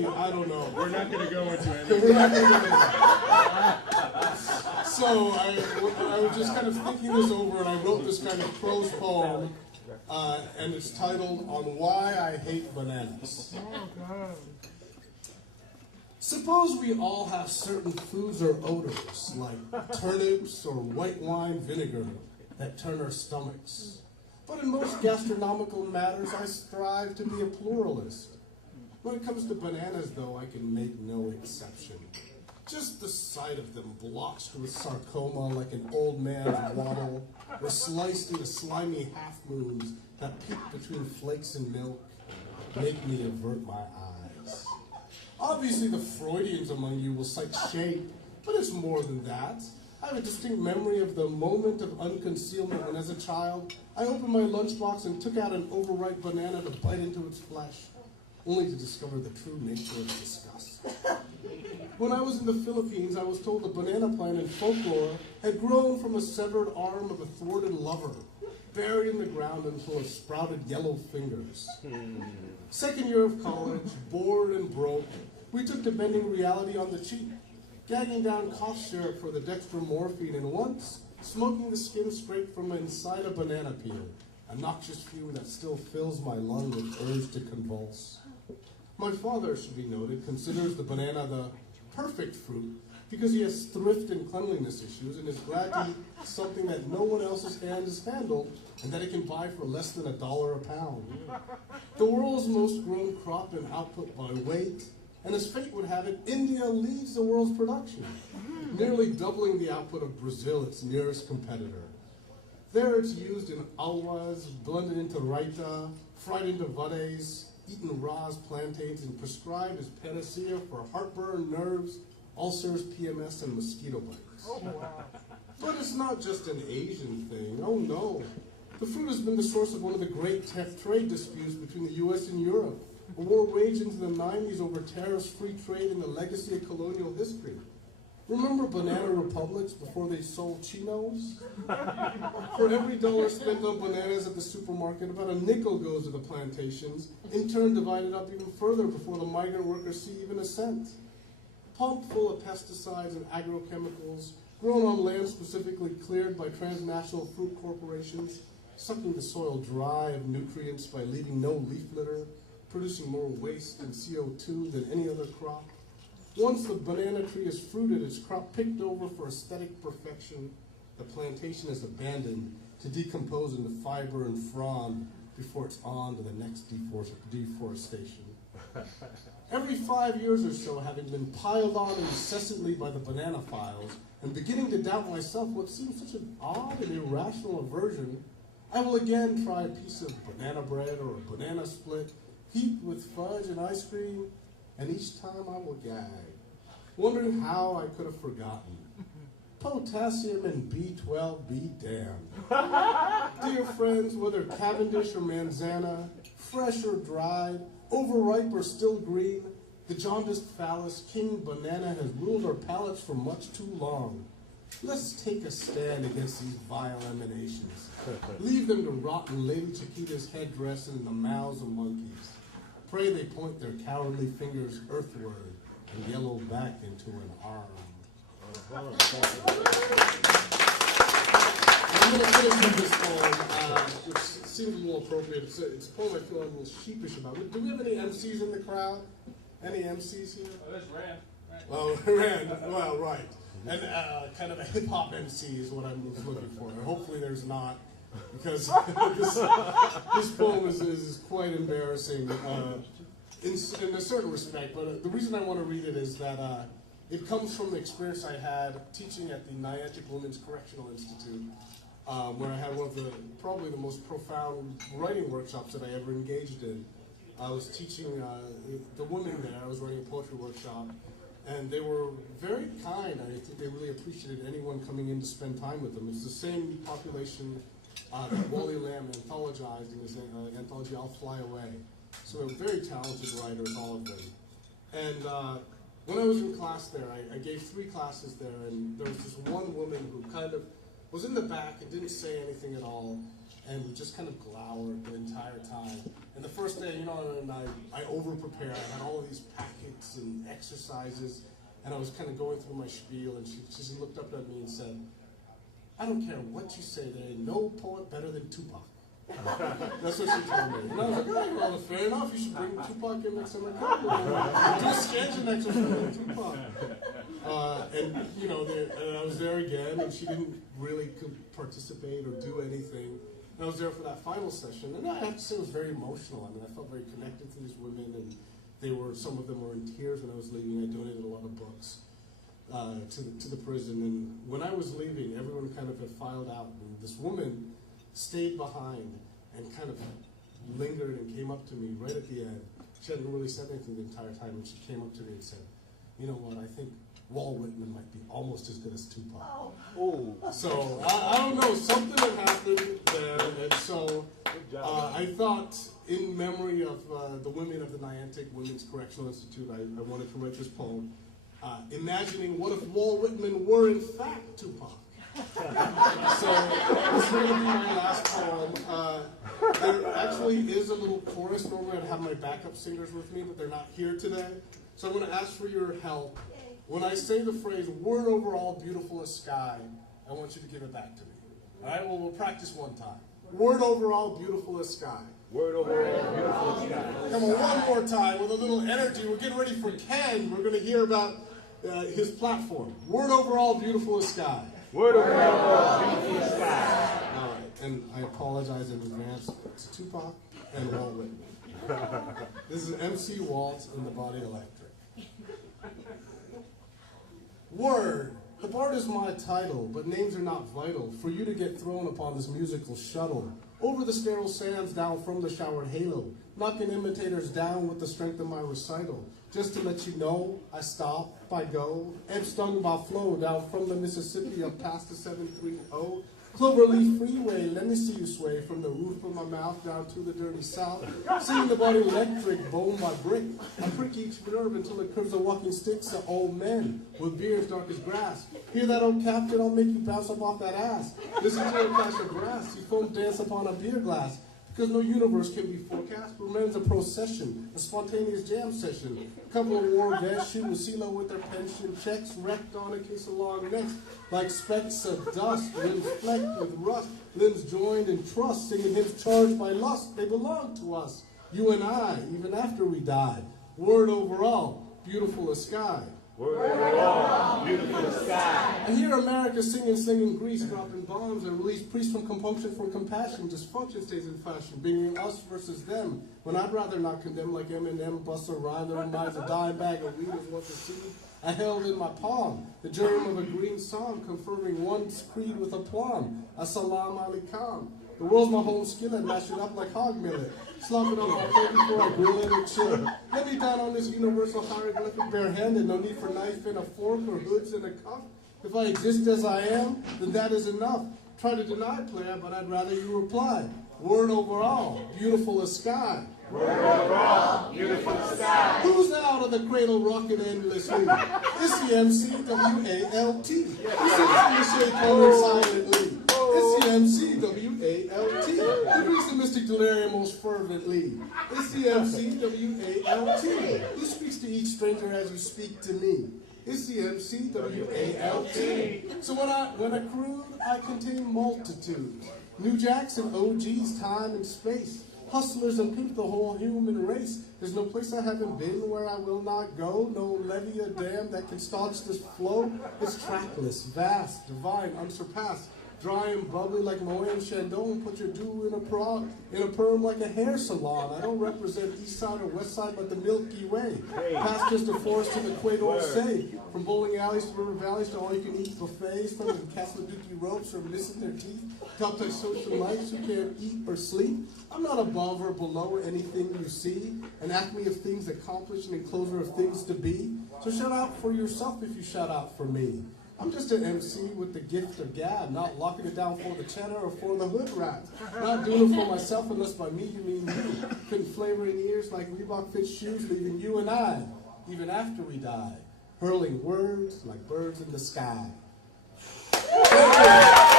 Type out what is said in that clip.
I don't know. We're not going to go into We're not anything. gonna do it. So I was just kind of thinking this over, and I wrote this kind of prose poem, and it's titled "On Why I Hate Bananas." Suppose we all have certain foods or odors, like turnips or white wine vinegar, that turn our stomachs. But in most gastronomical matters, I strive to be a pluralist. When it comes to bananas, though, I can make no exception. Just the sight of them blotched with sarcoma like an old man's waddle, or sliced into slimy half-moons that peek between flakes and milk, make me avert my eyes. Obviously, the Freudians among you will cite shape, but it's more than that. I have a distinct memory of the moment of unconcealment when, as a child, I opened my lunchbox and took out an overripe banana to bite into its flesh, only to discover the true nature of disgust. When I was in the Philippines, I was told the banana plant in folklore had grown from a severed arm of a thwarted lover, buried in the ground until it sprouted yellow fingers. Second year of college, bored and broke, we took to bending reality on the cheap, gagging down cough syrup for the dextromorphine, and once smoking the skin scraped from inside a banana peel, a noxious fume that still fills my lung with urge to convulse. My father, should be noted, considers the banana the perfect fruit because he has thrift and cleanliness issues and is glad to eat something that no one else's hand has handled and that he can buy for less than $1 a pound. The world's most grown crop and output by weight, and as fate would have it, India leads the world's production, nearly doubling the output of Brazil, its nearest competitor. There it's used in alwas, blended into raita, fried into vades, eaten raw as plantains, and prescribed as panacea for heartburn, nerves, ulcers, PMS, and mosquito bites. Oh, wow. But it's not just an Asian thing. Oh no. The fruit has been the source of one of the great trade disputes between the U.S. and Europe, a war waged into the 90s over tariffs, free trade, and the legacy of colonial history. Remember banana republics before they sold chinos? For every dollar spent on bananas at the supermarket, about a nickel goes to the plantations, in turn divided up even further before the migrant workers see even a cent. Pumped full of pesticides and agrochemicals, grown on land specifically cleared by transnational fruit corporations, sucking the soil dry of nutrients by leaving no leaf litter, producing more waste and CO2 than any other crop. Once the banana tree is fruited, its crop picked over for aesthetic perfection, the plantation is abandoned to decompose into fiber and frond before it's on to the next deforestation. Every 5 years or so, having been piled on incessantly by the banana files, and beginning to doubt myself what seems such an odd and irrational aversion, I will again try a piece of banana bread or a banana split, heaped with fudge and ice cream, and each time I will gag, wondering how I could have forgotten. Potassium and B12 be damned. Dear friends, whether Cavendish or Manzana, fresh or dried, overripe or still green, the jaundiced phallus, King Banana, has ruled our palates for much too long. Let's take a stand against these vile emanations. Leave them to rot in Lady Chiquita's headdress and in the mouths of monkeys. Pray they point their cowardly fingers earthward and yellow back into an arm. I'm going to finish with this poem, which seems a little appropriate. It's a poem I feel I'm a little sheepish about. Do we have any MCs in the crowd? Any MCs here? Oh, there's Rand. Oh, Rand. Well, right. And kind of a hip-hop MC is what I'm looking for. And hopefully there's not, because this poem is quite embarrassing in a certain respect. But the reason I want to read it is that it comes from the experience I had teaching at the Niantic Women's Correctional Institute, where I had one of probably the most profound writing workshops that I ever engaged in. I was teaching the women there. I was running a poetry workshop, and they were very kind. I think they really appreciated anyone coming in to spend time with them. It's the same population that Wally Lamb anthologized in his anthology, I'll Fly Away. So they're very talented writers, all of them. And when I was in class there, I gave 3 classes there, and there was this one woman who kind of was in the back and didn't say anything at all, and just kind of glowered the entire time. And the first day, and I over-prepared. I had all of these exercises, and I was kind of going through my spiel, and she looked up at me and said, "I don't care what you say, there ain't no poet better than Tupac." That's what she told me. And I was like, "All right, well, fair enough. You should bring Tupac in next time I come. Do a sketch exercise with Tupac." And you know, I was there again, and she didn't really participate or do anything. And I was there for that final session, and I have to say it was very emotional. I mean, I felt very connected to these women, and some of them were in tears when I was leaving. I donated a lot of books to the prison, and when I was leaving, everyone kind of had filed out, and this woman stayed behind and kind of lingered and came up to me right at the end. She hadn't really said anything the entire time, and she came up to me and said, "You know what, I think Walt Whitman might be almost as good as Tupac." Oh. So, I don't know, something had happened there, and so I thought, in memory of the women of the Niantic Women's Correctional Institute, I wanted to write this poem, imagining what if Walt Whitman were in fact Tupac. So this is going to be my last poem. There actually is a little chorus. Normally I'd have my backup singers with me, but they're not here today. So I'm going to ask for your help. When I say the phrase, "word over all beautiful as sky," I want you to give it back to me. All right, well, we'll practice one time. Word over all beautiful as sky. Word over all beautiful as sky. Come on, one more time with a little energy. We're getting ready for Ken. We're going to hear about his platform. Word over all beautiful as sky. Word over all beautiful as sky. All right, and I apologize in advance to Tupac and Walt Whitman. This is MC Walt in the Body Electric. Word. The bard is my title, but names are not vital for you to get thrown upon this musical shuttle. Over the sterile sands, down from the showered halo, knocking imitators down with the strength of my recital. Just to let you know, I stop, I go, and stung by flow down from the Mississippi up past the 730. Cloverleaf Freeway, let me see you sway from the roof of my mouth down to the dirty south. Seeing the body electric, bone by brick. I prick each nerve until it curves the walking sticks of old men with beards dark as grass. Hear that, old captain? I'll make you bounce up off that ass. Listen to a clash of brass, you foam dance upon a beer glass. Because no universe can be forecast, remains a procession, a spontaneous jam session. A couple of war vets shooting CeeLo with their pension checks, wrecked on a case of long necks, like specks of dust, limbs flecked with rust, limbs joined in trust, singing hymns charged by lust. They belong to us, you and I, even after we die. Word over all, beautiful as sky. Word over all, beautiful as sky. I hear America singing Greece, dropping bombs, and release priests from compunction for compassion. Dysfunction stays in fashion, being us versus them. When I'd rather not condemn like Eminem, bust a rhyme that reminds a dime bag of weed is what the seed I held in my palm. The germ of a green psalm, confirming one's creed with aplomb. Assalamu alaikum. The world's my home skillet, mash it up like hog millet. Slump it on my plate before I grill it and chill it. Let me down on this universal hieroglyphic barehanded. No need for knife and a fork or hoods and a cuff. If I exist as I am, then that is enough. Try to deny, player, but I'd rather you reply. Word over all, beautiful as sky. Word over all, beautiful as sky. Who's out of the cradle rocking endlessly? It's the MC-W-A-L-T. It's the shade coming silently. It's the MC-W-A-L-T. Who drinks the mystic delirium most fervently? It's the MC-W-A-L-T. Who speaks to each stranger as you speak to me? It's the MC-W-A-L-T. So when I crude, I contain multitudes. New Jacks and OGs, time and space. Hustlers and pimp the whole human race. There's no place I haven't been where I will not go. No levee or dam that can staunch this flow. It's trackless, vast, divine, unsurpassed. Dry and bubbly like Moet Chandon. Put your dew in a perm like a hair salon. I don't represent east side or west side but the Milky Way. Past just a forest to the Equator say. From bowling alleys to river valleys to all you can eat buffets. From the Castle-Dookie ropes or missing their teeth. Top to social lights who can't eat or sleep. I'm not above or below anything you see. An acme of things accomplished, an enclosure of things to be. So shout out for yourself if you shout out for me. I'm just an MC with the gift of gab, not locking it down for the cheddar or for the hood rat. Not doing it for myself unless by me you mean you. Putting flavor in ears like Reebok fits shoes, leaving you and I, even after we die, hurling words like birds in the sky. Thank you.